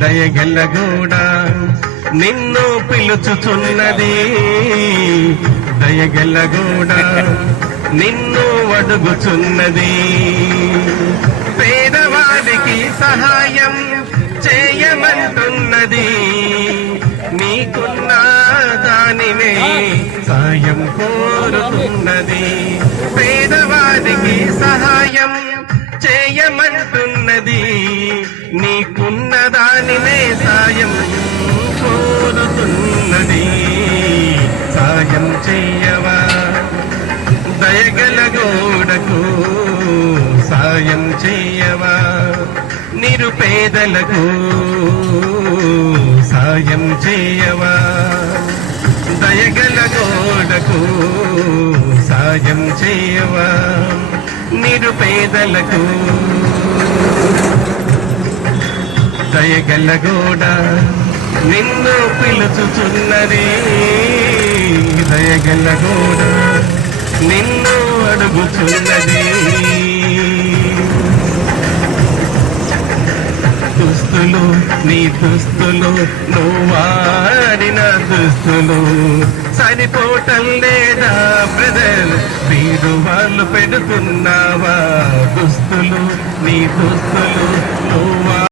దయగలగూడా నిన్ను పిలుచుచున్నది, దయగలగూడా నిన్ను అడుగుచున్నది. పేదవాడికి సహాయం చేయమంటున్నది, నీకున్న దానినే సాయం కోరుతున్నది. పేదవాడికి సహాయం చేయమంటున్నది, నీకున్న దానినే సాయం కోరుతున్నది. సాయం చెయ్యవా దయగలగోడకు, సాయం చెయ్యవా నిరుపేదలకు, సాయం చేయవా దయగలగోడకు, సాయం చేయవా నిరుపేదలకు. దయగలగోడా నిన్ను పిలుచుచున్నది, దయగలగోడా నిన్ను అడుగుచున్నది. దుస్తులు నీ దుస్తులు, నువ్వాడిన దుస్తులు సరిపోటం లేదా బ్రదర్, వీరు వాళ్ళు పెడుతున్నావా దుస్తులు, నీ దుస్తులు నువ్వా